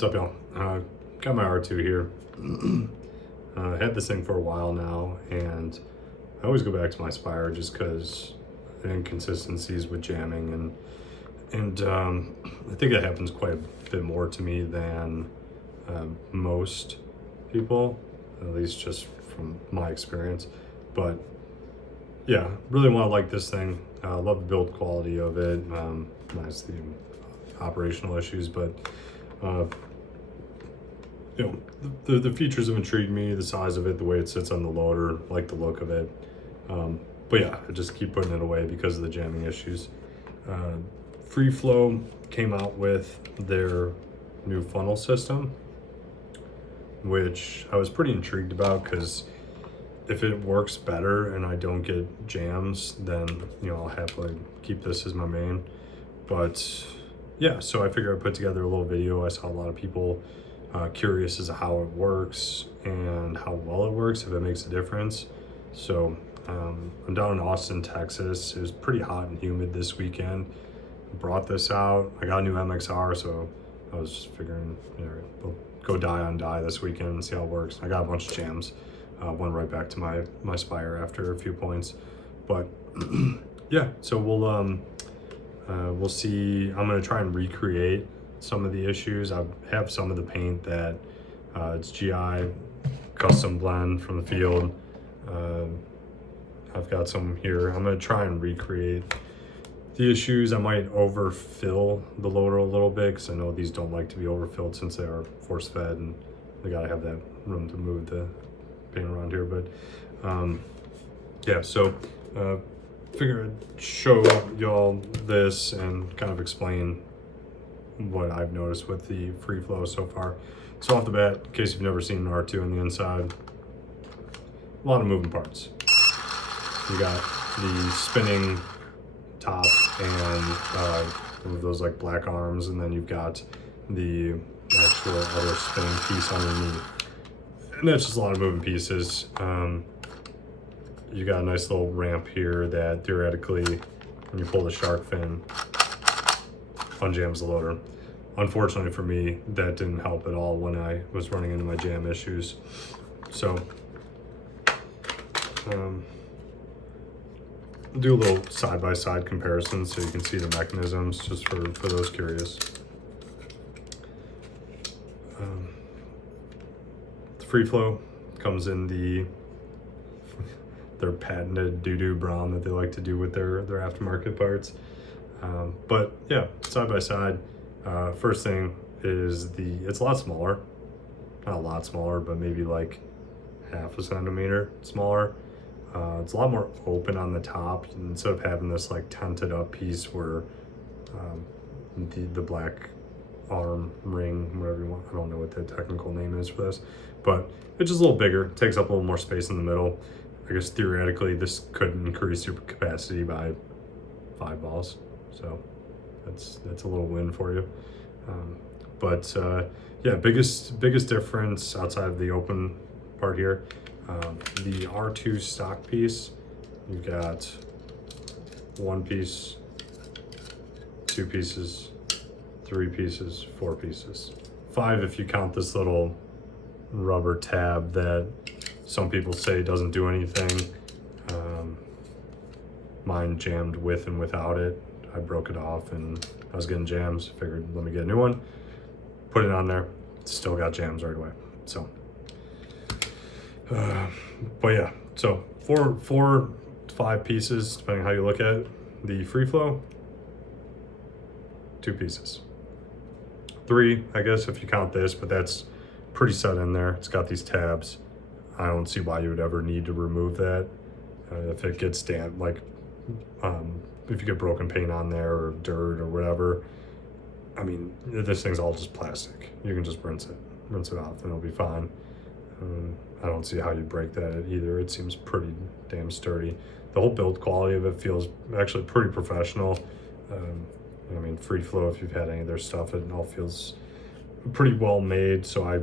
What's up, y'all? Got my R2 here. Had this thing for a while now, and I always go back to my Spire just because the inconsistencies with jamming, and I think that happens quite a bit more to me than most people, at least just from my experience. But yeah, really want to like this thing. Love the build quality of it. Nice the operational issues, but you know, the features have intrigued me, the size of it, the way it sits on the loader, like the look of it. But yeah, I just keep putting it away because of the jamming issues. Freeflow came out with their new funnel system, which I was pretty intrigued about because if it works better and I don't get jams, then I'll happily keep this as my main. But yeah, so I figured I'd put together a little video. I saw a lot of people curious as to how it works and how well it works, if it makes a difference. So I'm down in Austin, Texas. It was pretty hot and humid this weekend. Brought this out. I got a new MXR, so I was just figuring, we'll go die on die this weekend and see how it works. I got a bunch of jams. Went right back to my Spire after a few points, but yeah. So we'll see. I'm gonna try and recreate some of the issues. I have some of the paint that it's GI custom blend from the field. I've got some here. I'm gonna try and recreate the issues. I might overfill the loader a little bit because I know these don't like to be overfilled since they are force fed and they gotta have that room to move the paint around here. But yeah, so figure I'd show y'all this and kind of explain what I've noticed with the Freeflow so far. So off the bat, in case you've never seen an R2 on the inside, a lot of moving parts. You got the spinning top and those like black arms, and then you've got the actual other spinning piece underneath. And that's just a lot of moving pieces. You got a nice little ramp here that theoretically, when you pull the shark fin, unjams the loader. Unfortunately for me, that didn't help at all when I was running into my jam issues. So, I'll do a little side-by-side comparison so you can see the mechanisms, just for those curious. The Freeflow comes in their patented doo-doo brown that they like to do with their aftermarket parts. But yeah, side by side, first thing is it's a lot smaller. Not a lot smaller, but maybe like half a centimeter smaller. It's a lot more open on the top instead of having this like tented up piece where the black arm ring, whatever you want, I don't know what the technical name is for this, but it's just a little bigger, takes up a little more space in the middle. I guess theoretically this could increase your capacity by 5 balls, so that's a little win for you. But yeah, biggest difference outside of the open part here, the R2 stock piece, you've got 1 piece, 2 pieces, 3 pieces, 4 pieces, 5 if you count this little rubber tab that some people say doesn't do anything. Mine jammed with and without it. I broke it off and I was getting jams. Figured, let me get a new one. Put it on there. Still got jams right away. So, but yeah. So 4 to 5 pieces, depending on how you look at it. The Freeflow, 2 pieces. 3, I guess, if you count this, but that's pretty set in there. It's got these tabs. I don't see why you would ever need to remove that. If it gets damp, like if you get broken paint on there or dirt or whatever, I mean, this thing's all just plastic. You can just rinse it off and it'll be fine. I don't see how you break that either. It seems pretty damn sturdy. The whole build quality of it feels actually pretty professional. I mean, Freeflow, if you've had any of their stuff, it all feels pretty well made. So I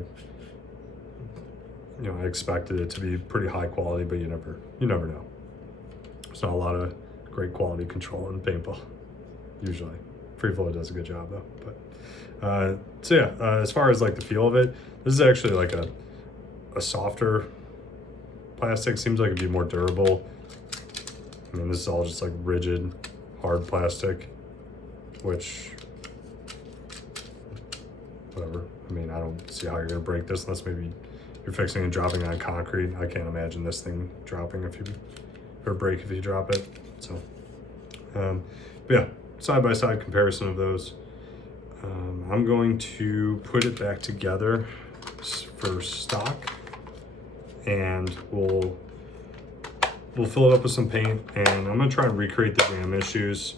expected it to be pretty high quality, but you never know. There's not a lot of great quality control in paintball, usually. Freeflow does a good job though. But so yeah, as far as like the feel of it, this is actually like a softer plastic. Seems like it'd be more durable. I mean, this is all just like rigid, hard plastic, which, whatever. I mean, I don't see how you're gonna break this unless maybe you're fixing and dropping it on concrete. I can't imagine this thing dropping or break if you drop it. So, but yeah, side-by-side comparison of those. I'm going to put it back together for stock, and we'll fill it up with some paint, and I'm gonna try and recreate the jam issues.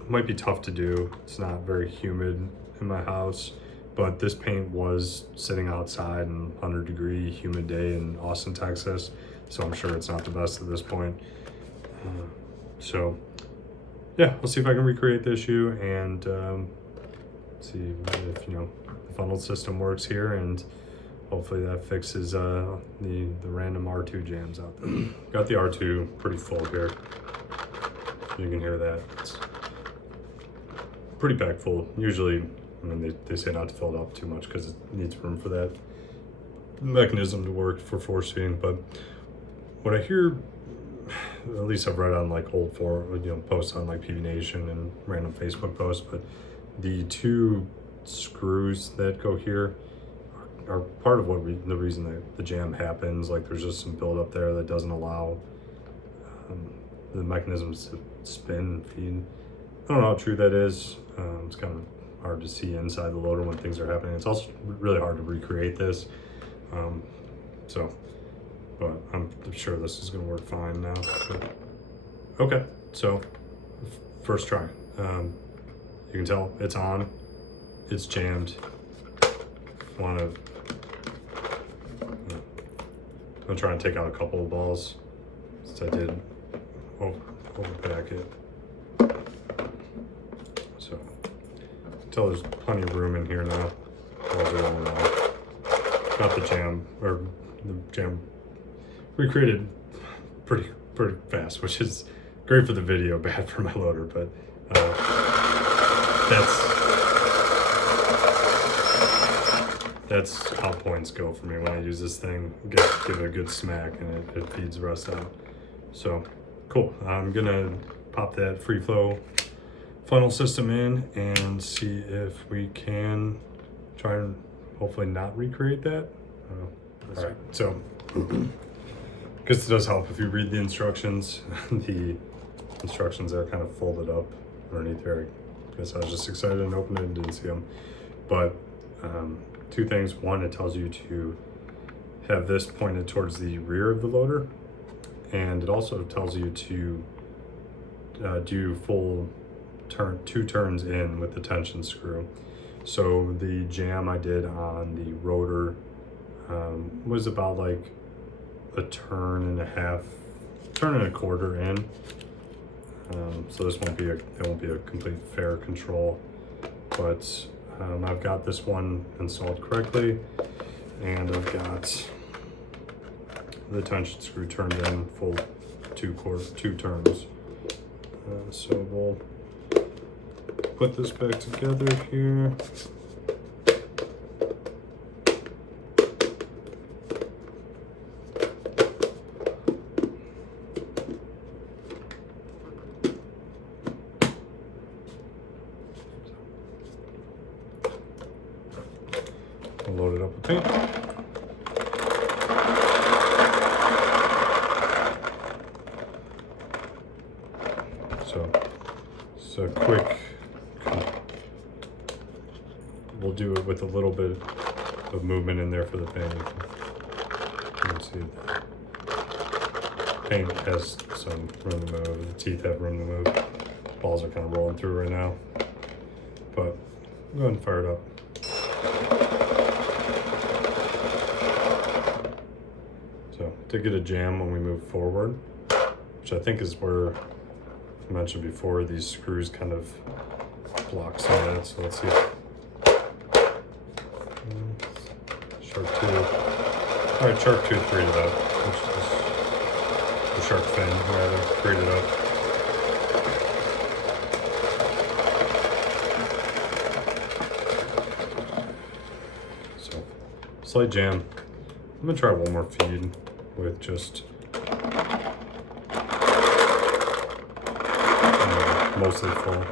It might be tough to do. It's not very humid in my house, but this paint was sitting outside in 100-degree humid day in Austin, Texas, so I'm sure it's not the best at this point. So yeah, we'll see if I can recreate the issue and see if the funnel system works here, and hopefully that fixes the random R2 jams out there. Got the R2 pretty full here. You can hear that. It's pretty packed full. Usually, I mean, they say not to fill it up too much because it needs room for that mechanism to work for force feeding. But what I hear, at least I've read on like old posts on like PV Nation and random Facebook posts, but the two screws that go here are part of the reason that the jam happens. Like there's just some buildup there that doesn't allow the mechanisms to spin and feed. I don't know how true that is. It's kind of hard to see inside the loader when things are happening. It's also really hard to recreate this. But I'm sure this is gonna work fine now. Okay, so first try. You can tell it's on, it's jammed. I'm gonna try and take out a couple of balls, since I did overpack it. So, until there's plenty of room in here now. Balls are rolling off. Got the jam recreated pretty fast, which is great for the video, bad for my loader, but that's how points go for me when I use this thing. Give it a good smack and it feeds the rest out. So cool. I'm gonna pop that Freeflow funnel system in and see if we can try and hopefully not recreate that. All right, so because it does help if you read the instructions. The instructions are kind of folded up underneath there. I guess I was just excited and opened it and didn't see them. But two things. One, it tells you to have this pointed towards the rear of the loader, and it also tells you to do full two turns in with the tension screw. So the jam I did on the rotor was about like a turn and a quarter in. So this won't be a complete fair control, but I've got this one installed correctly, and I've got the tension screw turned in full two turns. So we'll put this back together here. We'll load it up with paint. So it's a quick, we'll do it with a little bit of movement in there for the paint. You can see the paint has some room to move, the teeth have room to move. Balls are kind of rolling through right now, but go ahead and fire it up. So to get a jam when we move forward, which I think is where I mentioned before, these screws kind of block some of that. So let's see. Shark tooth. All right, shark tooth freed it up. The shark fin rather freed it up. slight jam. I'm gonna try one more feed with just mostly full.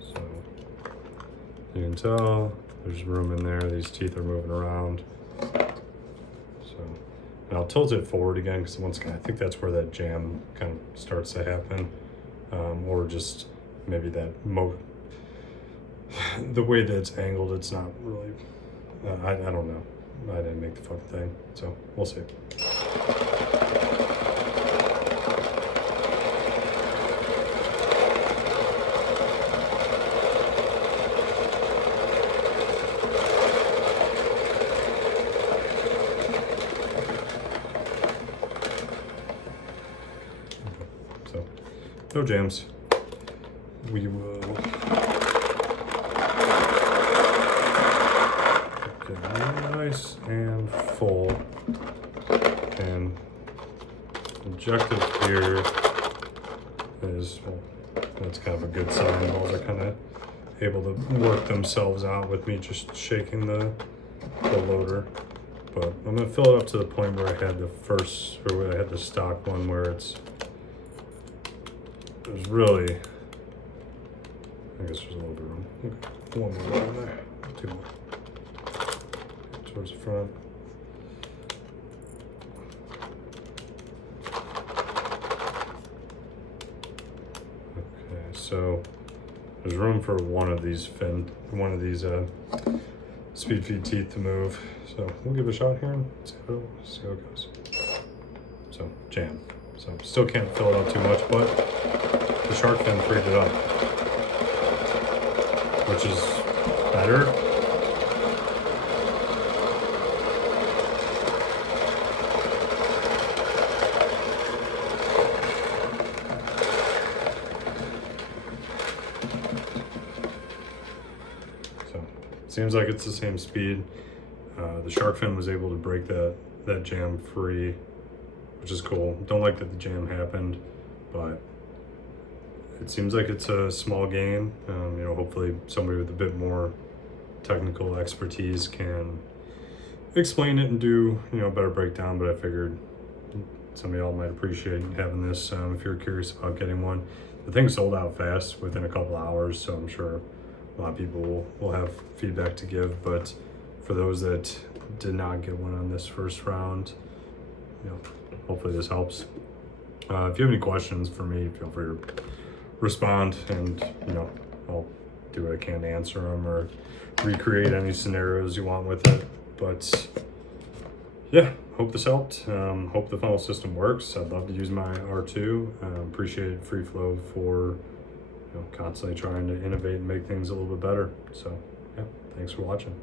So you can tell there's room in there. These teeth are moving around. So, and I'll tilt it forward again because once again, I think that's where that jam kind of starts to happen, or just maybe that the way that it's angled, it's not really. I don't know. I didn't make the fucking thing, so we'll see. So, no jams. We will get nice and full. And objective here is, well, that's kind of a good sign. Balls are kind of able to work themselves out with me just shaking the loader. But I'm gonna fill it up to the point where I had the first, or where I had the stock one where there's really, I guess there's a little bit of room. Okay. One more down there, two more. Towards the front. Okay, so there's room for one of these speed feed teeth to move. So we'll give it a shot here and see how it goes. So jam. So still can't fill it up too much, but the shark fin freed it up, which is better. So seems like it's the same speed. The shark fin was able to break that jam free, which is cool. Don't like that the jam happened, but it seems like it's a small gain. You know, hopefully somebody with a bit more technical expertise can explain it and do, you know, a better breakdown. But I figured some of y'all might appreciate having this if you're curious about getting one. The thing sold out fast within a couple hours, so I'm sure a lot of people will have feedback to give. But for those that did not get one on this first round, you know, hopefully this helps. If you have any questions for me, feel free to respond, and you know, I'll do what I can to answer them or recreate any scenarios you want with it. But yeah, hope this helped. Hope the funnel system works. I'd love to use my R2. Appreciate Freeflow for, you know, constantly trying to innovate and make things a little bit better. So yeah, thanks for watching.